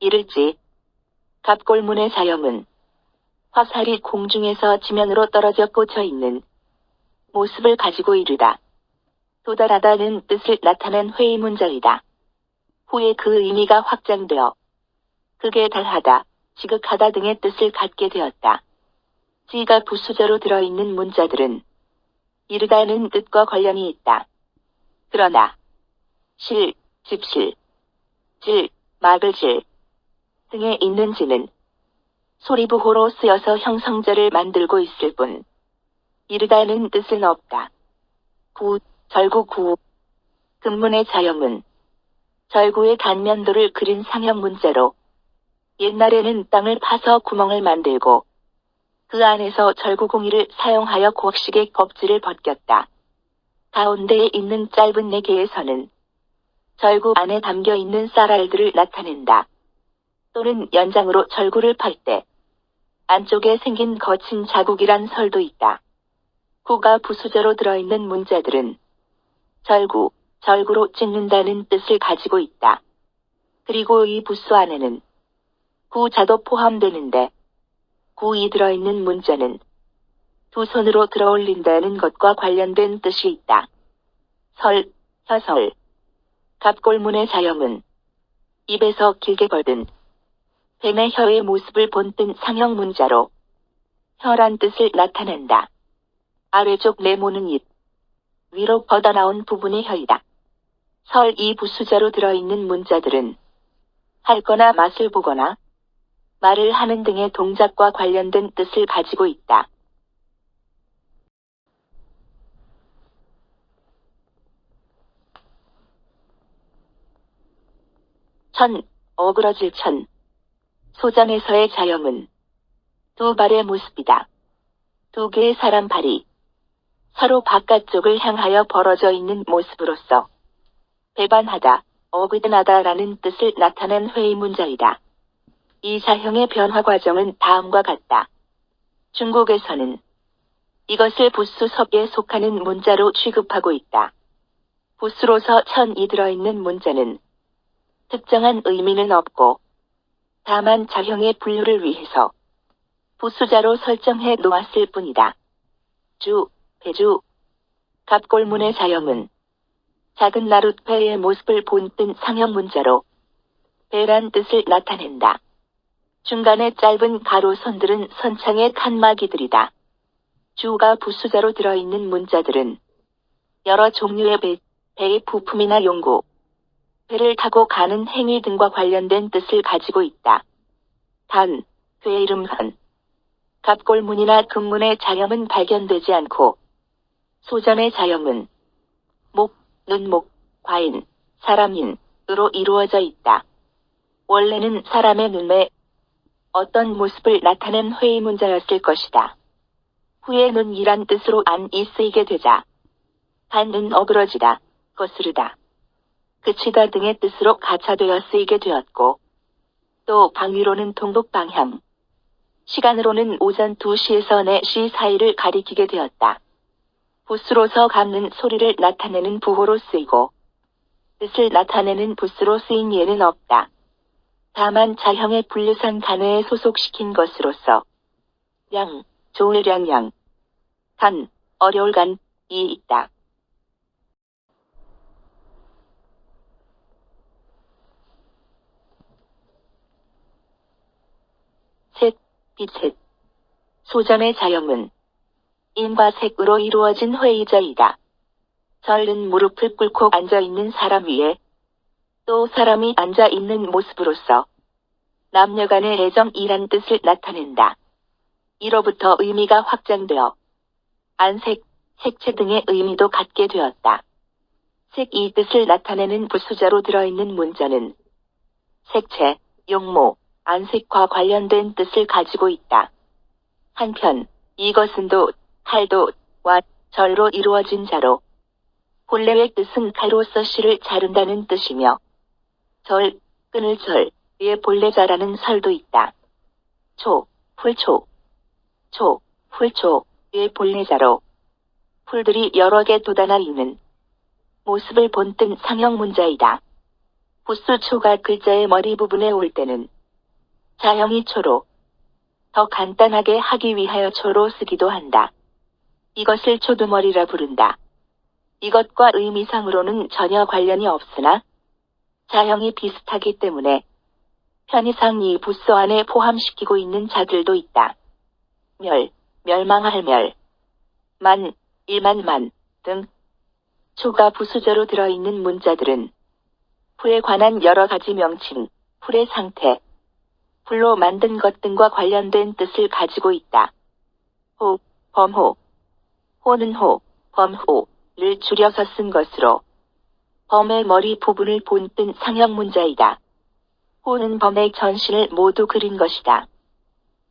이를지. 갑골문의 자형은 화살이 공중에서 지면으로 떨어져 꽂혀 있는 모습을 가지고 이르다. 도달하다는 뜻을 나타낸 회의문자이다. 후에 그 의미가 확장되어 극에 달하다, 지극하다 등의 뜻을 갖게 되었다. 가 부수저로 들어있는 문자들은 이르다는 뜻과 관련이 있다. 그러나 실, 집실, 질, 막을 질 등에 있는 지는 소리부호로 쓰여서 형성절을 만들고 있을 뿐 이르다는 뜻은 없다. 절구 구. 금문의 자형은 절구의 단면도를 그린 상형 문자로 옛날에는 땅을 파서 구멍을 만들고 그 안에서 절구공이를 사용하여 곡식의 껍질을 벗겼다. 가운데에 있는 짧은 4개에서는 절구 안에 담겨 있는 쌀알들을 나타낸다. 또는 연장으로 절구를 팔 때 안쪽에 생긴 거친 자국이란 설도 있다. 구가 부수저로 들어있는 문자들은 절구로 찍는다는 뜻을 가지고 있다. 그리고 이 부수 안에는 구자도 포함되는데 구이 들어있는 문자는 두 손으로 들어올린다는 것과 관련된 뜻이 있다. 혀설. 갑골문의 자형은 입에서 길게 뻗은 뱀의 혀의 모습을 본뜬 상형 문자로 혀란 뜻을 나타낸다. 아래쪽 네모는 입, 위로 뻗어나온 부분이 혀이다. 이 부수자로 들어있는 문자들은 핥거나 맛을 보거나 말을 하는 등의 동작과 관련된 뜻을 가지고 있다. 어그러질 천. 소전에서의 자형은 두 발의 모습이다. 두 개의 사람 발이 서로 바깥쪽을 향하여 벌어져 있는 모습으로서 배반하다, 어긋나다라는 뜻을 나타낸 회의문자이다. 이 자형의 변화 과정은 다음과 같다. 중국에서는 이것을 부수섭에 속하는 문자로 취급하고 있다. 부수로서 천이 들어있는 문자는 특정한 의미는 없고 다만 자형의 분류를 위해서 부수자로 설정해 놓았을 뿐이다. 배주. 갑골문의 자형은 작은 나룻배의 모습을 본뜬 상형 문자로 배란 뜻을 나타낸다. 중간에 짧은 가로선들은 선창의 칸막이들이다. 주가 부수자로 들어있는 문자들은 여러 종류의 배의 부품이나 용구, 배를 타고 가는 행위 등과 관련된 뜻을 가지고 있다. 배 이름 갑골문이나 금문의 자형은 발견되지 않고 소전의 자형은 눈목, 과인, 사람인으로 이루어져 있다. 원래는 사람의 눈에 어떤 모습을 나타낸 회의문자였을 것이다. 후에 눈이란 뜻으로 안이 쓰이게 되자 단은 어그러지다, 거스르다, 그치다 등의 뜻으로 가차되어 쓰이게 되었고 또 방위로는 동북 방향, 시간으로는 오전 2시에서 4시 사이를 가리키게 되었다. 부수로서 감는 소리를 나타내는 부호로 쓰이고 뜻을 나타내는 부수로 쓰인 예는 없다. 다만 자형의 분류상 단어에 소속시킨 것으로서 좋을 양, 어려울 간이 있다. 빛. 소전의 자형은 인과 색으로 이루어진 회의자이다. 절은 무릎을 꿇고 앉아있는 사람 위에 또 사람이 앉아있는 모습으로서 남녀간의 애정이란 뜻을 나타낸다. 이로부터 의미가 확장되어 안색, 색채 등의 의미도 갖게 되었다. 이 뜻을 나타내는 부수자로 들어있는 문자는 색채, 용모, 안색과 관련된 뜻을 가지고 있다. 한편 이것은 칼도와 절로 이루어진 자로 본래의 뜻은 칼로서 씨를 자른다는 뜻이며 끊을 절의 본래자라는 설도 있다. 풀초의 본래자로 풀들이 여러 개 돋아나 있는 모습을 본뜬 상형 문자이다. 부수 초가 글자의 머리 부분에 올 때는 자형이 초로, 더 간단하게 하기 위하여 초로 쓰기도 한다. 이것을 초두머리라 부른다. 이것과 의미상으로는 전혀 관련이 없으나 자형이 비슷하기 때문에 편의상 이 부수 안에 포함시키고 있는 자들도 있다. 멸망할 멸, 만, 일만 등 초가 부수저로 들어있는 문자들은 풀에 관한 여러 가지 명칭, 풀의 상태, 풀로 만든 것 등과 관련된 뜻을 가지고 있다. 호, 범호, 호는 호, 범호를 줄여서 쓴 것으로 범의 머리 부분을 본뜬 상형 문자이다. 호는 범의 전신을 모두 그린 것이다.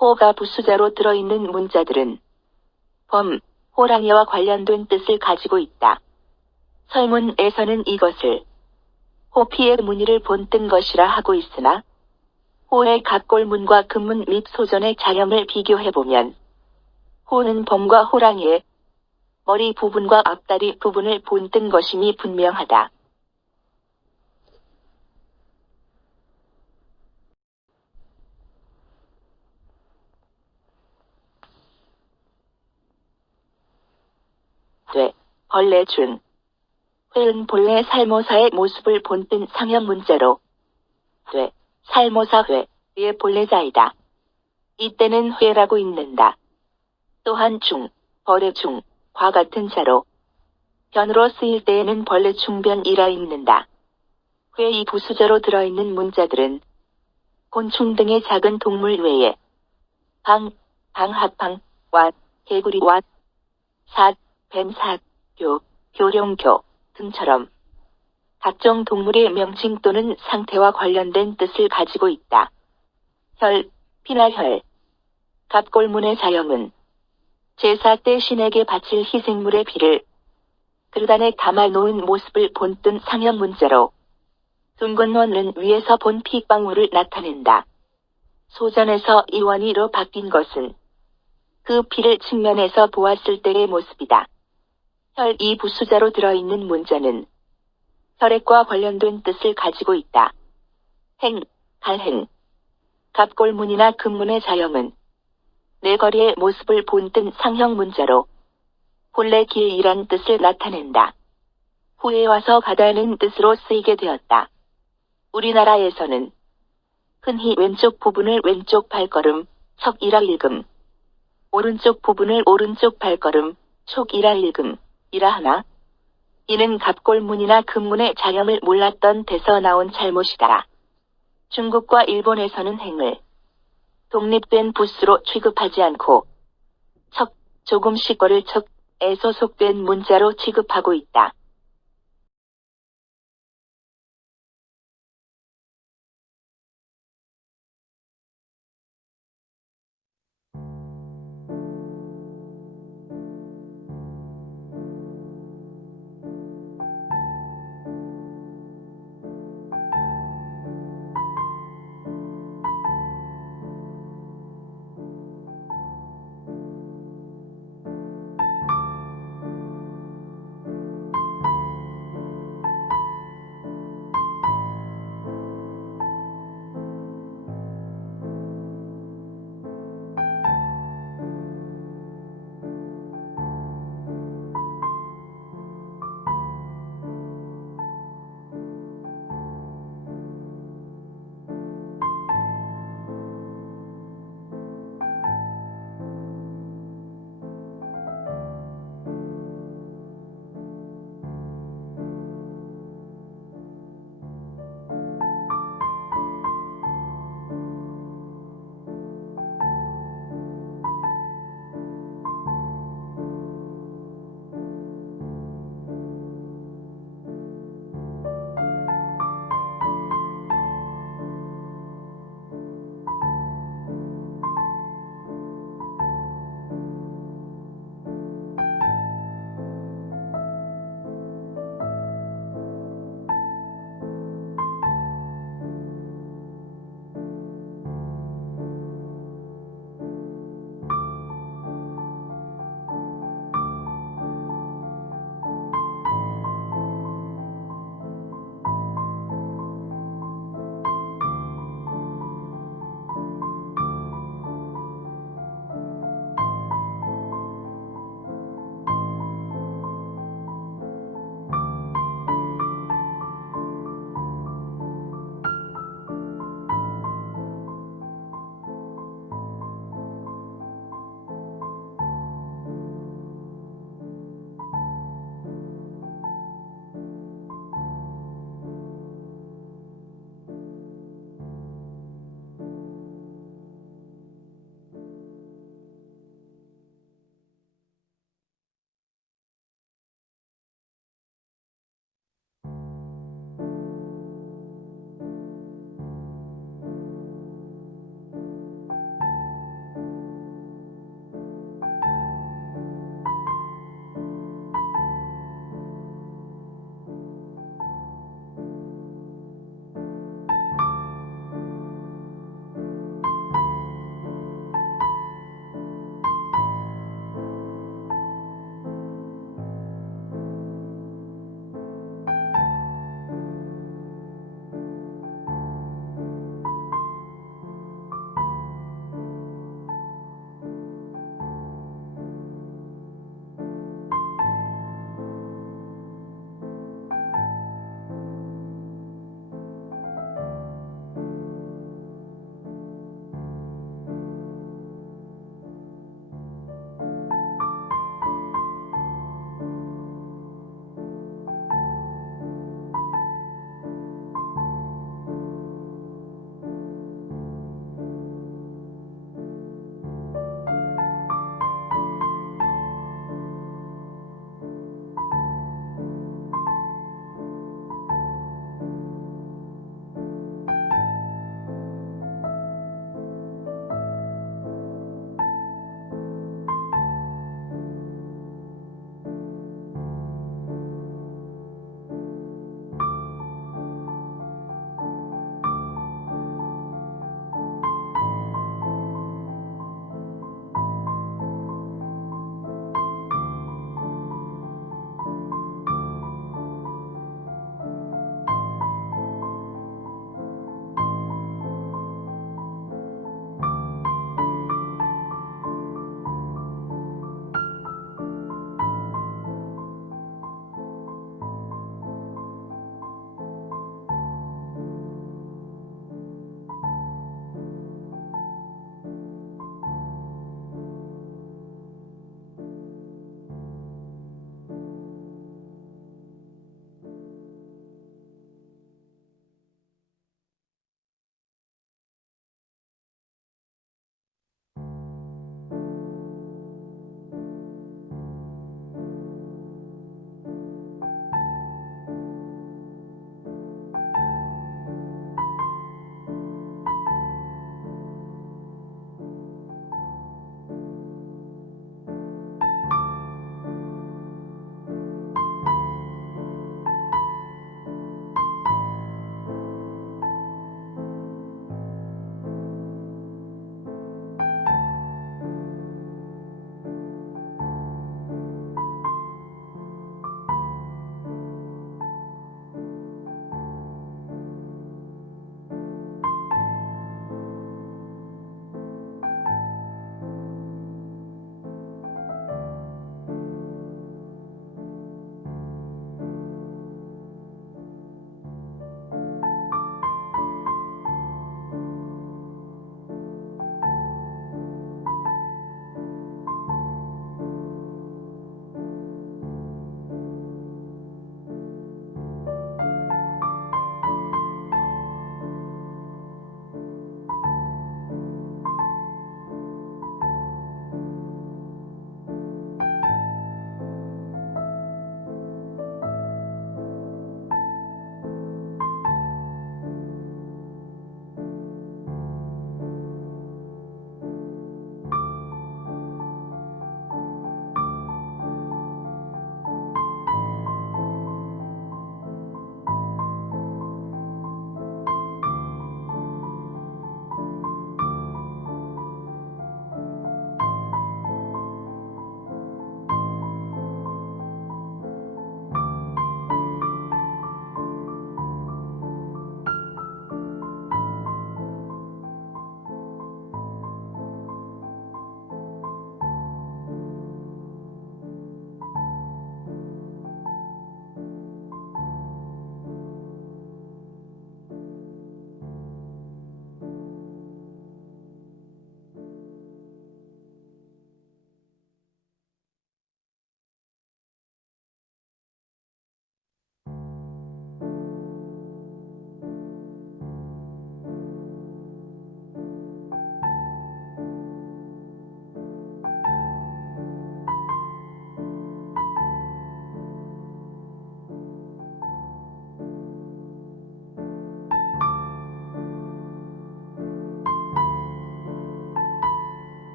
호가 부수자로 들어있는 문자들은 범, 호랑이와 관련된 뜻을 가지고 있다. 설문에서는 이것을 호피의 무늬를 본뜬 것이라 하고 있으나 호의 갑골문과 금문 및 소전의 자형을 비교해보면 호는 범과 호랑이의 머리 부분과 앞다리 부분을 본뜬 것임이 분명하다. 벌레 중 회은 본래 살모사의 모습을 본뜬 상형 문자로 살모사 회의 본래자이다. 이때는 회라고 읽는다. 또한 중, 벌의 중, 과 같은 자로 변으로 쓰일 때에는 벌레 중변이라 읽는다. 회의 부수저로 들어있는 문자들은 곤충 등의 작은 동물 외에 방학방, 왓, 개구리 왓, 삿, 뱀삿, 교룡교 등처럼 각종 동물의 명칭 또는 상태와 관련된 뜻을 가지고 있다. 피나 혈, 갑골문의 자형은 제사 때 신에게 바칠 희생물의 피를 그릇 안에 담아 놓은 모습을 본뜬 상형 문자로 둥근 원은 위에서 본 피방울을 나타낸다. 소전에서 이 원이로 바뀐 것은 그 피를 측면에서 보았을 때의 모습이다. 혈이 부수자로 들어있는 문자는 혈액과 관련된 뜻을 가지고 있다. 갈행, 갑골문이나 금문의 자형은 내거리의 모습을 본뜬 상형 문자로 본래 길이란 뜻을 나타낸다. 후에 와서 가다는 뜻으로 쓰이게 되었다. 우리나라에서는 흔히 왼쪽 부분을 왼쪽 발걸음, 척이라 읽음, 오른쪽 부분을 오른쪽 발걸음, 촉이라 읽음, 이라 하나, 이는 갑골문이나 금문의 자형을 몰랐던 데서 나온 잘못이다. 중국과 일본에서는 행을 독립된 부수로 취급하지 않고 척, 조금씩 거를 척에 소속된 문자로 취급하고 있다.